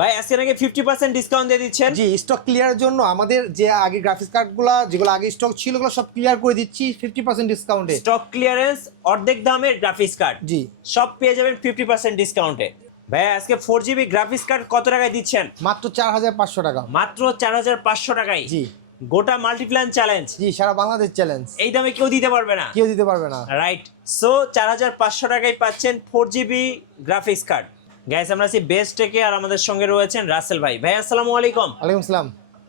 ভাই আজকে নাকি 50% ডিসকাউন্ট দিয়ে দিচ্ছেন। জি, স্টক ক্লিয়ারের জন্য আমাদের যে আগে গ্রাফিক্স কার্ডগুলো যেগুলো আগে স্টক ছিল ওগুলো সব ক্লিয়ার করে দিচ্ছি 50% ডিসকাউন্টে। স্টক ক্লিয়ারেন্স, অর্ধেক দামের গ্রাফিক্স কার্ড জি, সব পেয়ে যাবেন 50% ডিসকাউন্টে। ভাই আজকে 4GB গ্রাফিক্স কার্ড কত টাকায় দিচ্ছেন? মাত্র 4500 টাকা। মাত্র 4500 টাকায়। জি, গোটা মাল্টিপ্ল্যান চ্যালেঞ্জ। জি, সারা বাংলাদেশ চ্যালেঞ্জ। এই দামে কেউ দিতে পারবে না, কেউ দিতে পারবে না। রাইট। সো 4500 টাকায় পাচ্ছেন 4GB গ্রাফিক্স কার্ড। গাইস আমরা আছি বেস্ট টেকে, আর আমাদের সঙ্গে রয়েছেন রাসেল ভাই। ভাই আসসালামু আলাইকুম। ওয়ালাইকুম আসসালাম।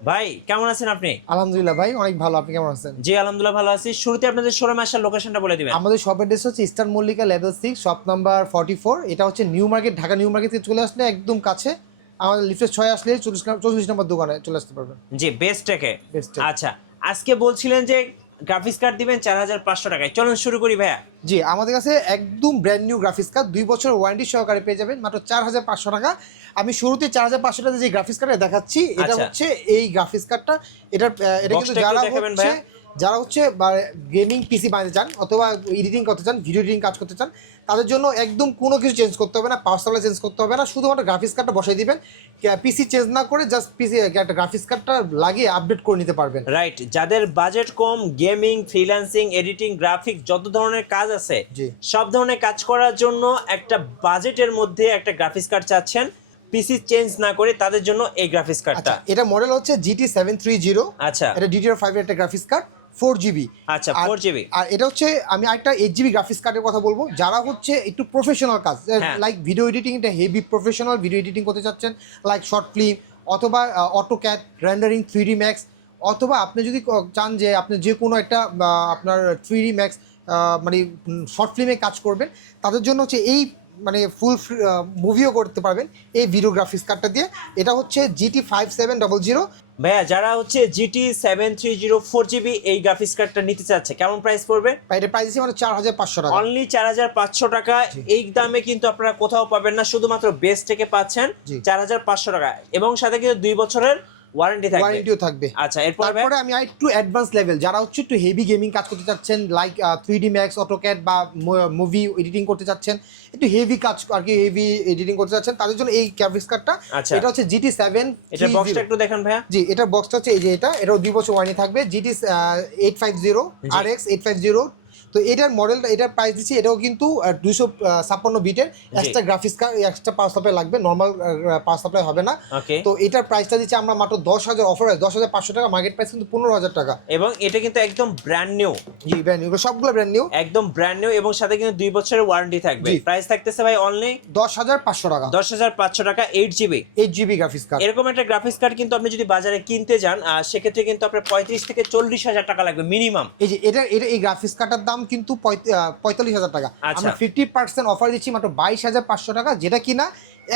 ভাই কেমন আছেন আপনি? আলহামদুলিল্লাহ ভাই, অনেক ভালো। আপনি কেমন আছেন? জি আলহামদুলিল্লাহ ভালো আছি। শুরুতে আপনাদের শোরুমে আসার লোকেশনটা বলে দিবেন। আমাদের শপের ড্রেস হচ্ছে eastern Mallika level 6 shop number 44। এটা হচ্ছে new market, Dhaka new market থেকে চলে আসলে একদম কাছে আমাদের লিফটের 6 আসলে 44 নম্বর দোকানে চলে আসতে পারবেন। জি বেস্ট টেকে। Best Tech। আচ্ছা আজকে বলছিলেন যে গ্রাফিক্স কার্ড দিবেন 4500 টাকায়, চলুন শুরু করি ভাইয়া। জি, আমাদের কাছে একদম ব্র্যান্ড নিউ গ্রাফিক্স কার্ড 2 বছর ওয়ারেন্টি সহকারে পেয়ে যাবেন মাত্র 4500 টাকা। আমি শুরুতে 4500 টাকা যে গ্রাফিক্স কার্ডটা দেখাচ্ছি এটা আচ্ছা। হচ্ছে এই গ্রাফিক্স কার্ডটা। এটা কিন্তু Boxটা একটু দেখাবেন ভাইয়া। যারা হচ্ছে গেমিং পিসি বানাতে চান অথবা এডিটিং করতে চান, ভিডিও এডিটিং কাজ করতে চান, তাদের জন্য একদম কোনো কিছু চেঞ্জ করতে হবে না, পাওয়ার সাপ্লাই চেঞ্জ করতে হবে না, শুধুমাত্র গ্রাফিক্স কার্ডটা বসাই দিবেন। পিসি চেঞ্জ না করে জাস্ট পিসি একটা গ্রাফিক্স কার্ডটা লাগিয়ে আপডেট করে নিতে পারবেন। রাইট, যাদের বাজেট কম, গেমিং, ফ্রিল্যান্সিং, এডিটিং, গ্রাফিক যত ধরনের কাজ আছে জি। সব ধরনের কাজ করার জন্য একটা বাজেটের মধ্যে একটা গ্রাফিক্স কার্ড চাচ্ছেন পিসি চেঞ্জ না করে, তাদের জন্য এই গ্রাফিক্স কার্ডটা। এটা মডেল হচ্ছে GT 730। আচ্ছা, এটা DDR5 এর একটা গ্রাফিক্স কার্ড 4GB। আচ্ছা 4GB। আর এটা হচ্ছে আমি আরেকটা 8GB গ্রাফিক্স কার্ডের কথা বলবো। যারা হচ্ছে একটু প্রফেশনাল কাজ লাইক ভিডিও এডিটিং, এটা হেভি প্রফেশনাল ভিডিও এডিটিং করতে চাচ্ছেন, লাইক শর্ট ফিল্ম অথবা অটোক্যাড, রেন্ডারিং, 3D ম্যাক্স, অথবা আপনি যদি চান যে আপনি যে কোনো একটা আপনার 3D ম্যাক্স মানে শর্ট ফিল্মে কাজ করবেন, তাদের জন্য হচ্ছে এই মানে ফুল মুভিও করতে পারবেন এই ভিডিও গ্রাফিক্স কার্ডটা দিয়ে। এটা হচ্ছে GT 5700। ভাইয়া যারা হচ্ছে GT 730 4GB এই গ্রাফিক্স কার্ডটা নিতে চাচ্ছে কেমন প্রাইস পড়বে? এটা প্রাইস আছে মানে 4500 টাকা। অনলি 4500 টাকা। এই দামে কিন্তু আপনারা কোথাও পাবেন না, শুধুমাত্র বেস্ট থেকে পাচ্ছেন 4500 টাকা, এবং সাথে কিন্তু 2 বছরের ওয়ারেন্টিও থাকবে। আচ্ছা এরপরে আমি একটু অ্যাডভান্স লেভেল, যারা হচ্ছে একটু হেভি গেমিং কাজ করতে চাচ্ছেন, লাইক 3D ম্যাক্স, অটোক্যাড বা মুভি এডিটিং করতে চাচ্ছেন, একটু হেভি কাজ আর কি হেভি এডিটিং করতে চাচ্ছেন, তাদের জন্য এই গ্রাফিক্স কার্ডটা। এটা হচ্ছে GT 7। এটা বক্সটা একটু দেখেন ভাইয়া। জি, এটা বক্সটা হচ্ছে এই যে এটাও 2 বছর ওয়ারেন্টি থাকবে। GT 850 RX 850। তো এটার মডেলটা, এটার প্রাইস দিচ্ছি, এটাও কিন্তু 256 বিটের extra graphics card, extra power supply লাগবে, নর্মাল পাওয়ার সাপ্লাই হবে না। তো এটার প্রাইসটা দিচ্ছি আমরা মাত্র 10,000 অফার আছে 10,500 টাকা। মার্কেট প্রাইস কিন্তু 15,000 টাকা। এবং এটা কিন্তু একদম ব্র্যান্ড নিউ। জি, ব্র্যান্ড নিউ, সবগুলো ব্র্যান্ড নিউ, একদম ব্র্যান্ড নিউ, এবং সাথে কিন্তু 2 বছরের ওয়ারেন্টি থাকবে। প্রাইস থাকতেছে ভাই অনলি 10,500 টাকা। 10,500 টাকা 8GB গ্রাফিক্স কার্ড। এরকম একটা গ্রাফিক্স কার্ড কিন্তু আপনি যদি বাজারে কিনতে যান সেক্ষেত্রে কিন্তু আপনার 35 থেকে 40,000 টাকা লাগবে মিনিমাম। এই যে এই গ্রাফিক্স কার্ডের দাম কিন্তু 45,000 টাকা। আমরা 50% অফার দিচ্ছি মাত্র 22,500 টাকা, যেটা কিনা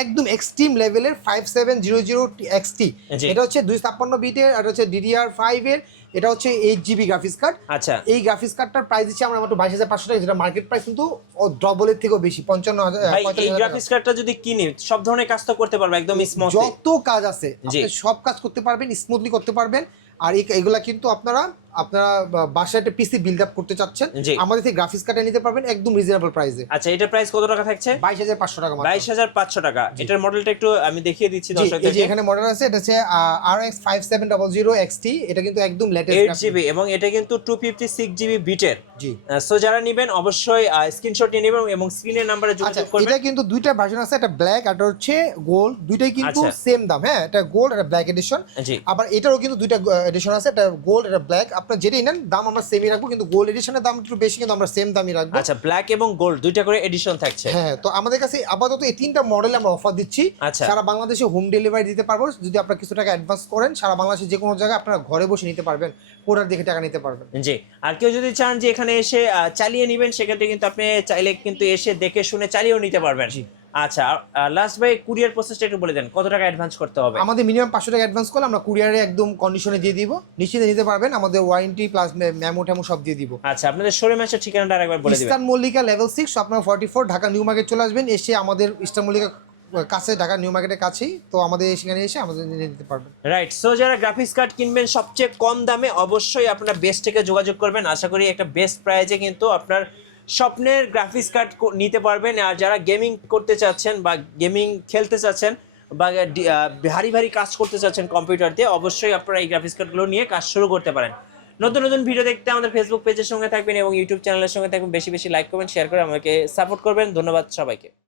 একদম এক্সট্রিম লেভেলের 5700 XT। এটা হচ্ছে 256 বিটের, আর হচ্ছে DDR5 এর, এটা হচ্ছে 8GB গ্রাফিক্স কার্ড। আচ্ছা, এই গ্রাফিক্স কার্ডটার প্রাইস দিচ্ছি আমরা মাত্র 22,500 টাকা, যেটা মার্কেট প্রাইস কিন্তু ডবলের থেকেও বেশি, 55,000। এই গ্রাফিক্স কার্ডটা যদি কিনি সব ধরনের কাজ তো করতে পারবে একদম স্মুথলি, যত কাজ আছে আপনি সব কাজ করতে পারবেন, স্মুথলি করতে পারবেন। আর এগুলা কিন্তু আপনারা বাসায় একটা পিসি বিল্ড আপ করতে চাচ্ছেন, আমাদের থেকে গ্রাফিক্স কার্ডে নিতে পারবেন একদম রিজনেবল প্রাইসে। আচ্ছা, এটা প্রাইস কত টাকা থাকছে? 22,500 টাকা। 22,500 টাকা। এটার মডেলটা একটু আমি দেখিয়ে দিচ্ছি দর্শকদের। এই যে এখানে মডেল আছে, এটা হচ্ছে RX 5700 XT। এটা কিন্তু একদম লেটেস্ট 8GB, এবং এটা কিন্তু 256GB বিটের। জি, সো যারা নেবেন অবশ্যই স্ক্রিনশট নিয়ে নেবেন এবং স্ক্রিনের নম্বরে যোগাযোগ করবেন। এটা কিন্তু দুইটা ভার্সন আছে, একটা ব্ল্যাক আর হচ্ছে গোল্ড, দুইটাই কিন্তু সেম দাম। হ্যাঁ, এটা গোল্ড আর ব্ল্যাক এডিশন। আবার এটারও কিন্তু দুইটা এডিশন আছে, এটা গোল্ড আর ব্ল্যাক। আপনারা যেটাই নেন দাম আমরা সেমই রাখবো, কিন্তু গোল্ড এডিশনের দাম একটু বেশি, কিন্তু আমরা সেম দামই রাখবো। আচ্ছা, ব্ল্যাক এবং গোল্ড দুইটা করে এডিশন থাকছে। হ্যাঁ, তো আমাদের কাছে আপাতত এই তিনটা মডেল আমরা অফার দিচ্ছি। সারা বাংলাদেশে হোম ডেলিভারি দিতে পারবো, যদি আপনারা কিছু টাকা অ্যাডভান্স করেন। সারা বাংলাদেশে যে কোনো জায়গায় আপনারা ঘরে বসে নিতে পারবেন, প্রোডাক্ট দেখে টাকা নিতে পারবেন। জি, আর কেউ যদি চান যে এখানে এসে চালিয়ে নেবেন, সেক্ষেত্রে কিন্তু আপনি চাইলে কিন্তু এসে দেখে শুনে চালিয়েও নিতে পারবেন। আচ্ছা, লাস্ট ভাই কুরিয়ার প্রসেসটা একটু বলে দেন, কত টাকা অ্যাডভান্স করতে হবে? আমাদের মিনিমাম 500 টাকা অ্যাডভান্স করলে আমরা কুরিয়ারে একদম কন্ডিশনে দিয়ে দিব, নিশ্চিন্তে নিতে পারবেন। আমাদের ওয়ারেন্টি প্লাস মেমো টেমো সব দিয়ে দিব। আচ্ছা, আপনাদের শোরুমের ঠিকানাটা আরেকবার বলে দিবেন। Eastern Mallika level 6 shop number 44, Dhaka new market চলে আসবেন। এসে আমাদের ইস্টার্ন মল্লিকা কাছে, ঢাকা নিউ মার্কেটের কাছেই, তো আমাদের সেখানে এসে আমাদের নিয়ে নিতে পারবেন। রাইট, সো যারা গ্রাফিক্স কার্ড কিনবেন সবচেয়ে কম দামে, অবশ্যই আপনারা বেস্ট থেকে যোগাযোগ করবেন। আশা করি একটা বেস্ট প্রাইজে কিন্তু আপনার স্বপ্নের গ্রাফিক্স কার্ড নিতে পারবেন। আর যারা গেমিং করতে চাচ্ছেন বা গেমিং খেলতে চাচ্ছেন, বা ভারী ভারী কাজ করতে চাচ্ছেন কম্পিউটার দিয়ে, অবশ্যই আপনারা এই গ্রাফিক্স কার্ডগুলো নিয়ে কাজ শুরু করতে পারেন। নতুন নতুন ভিডিও দেখতে আমাদের ফেসবুক পেজের সঙ্গে থাকবেন এবং ইউটিউব চ্যানেলের সঙ্গে থাকবেন। বেশি বেশি লাইক করবেন, শেয়ার করে আমাকে সাপোর্ট করবেন। ধন্যবাদ সবাইকে।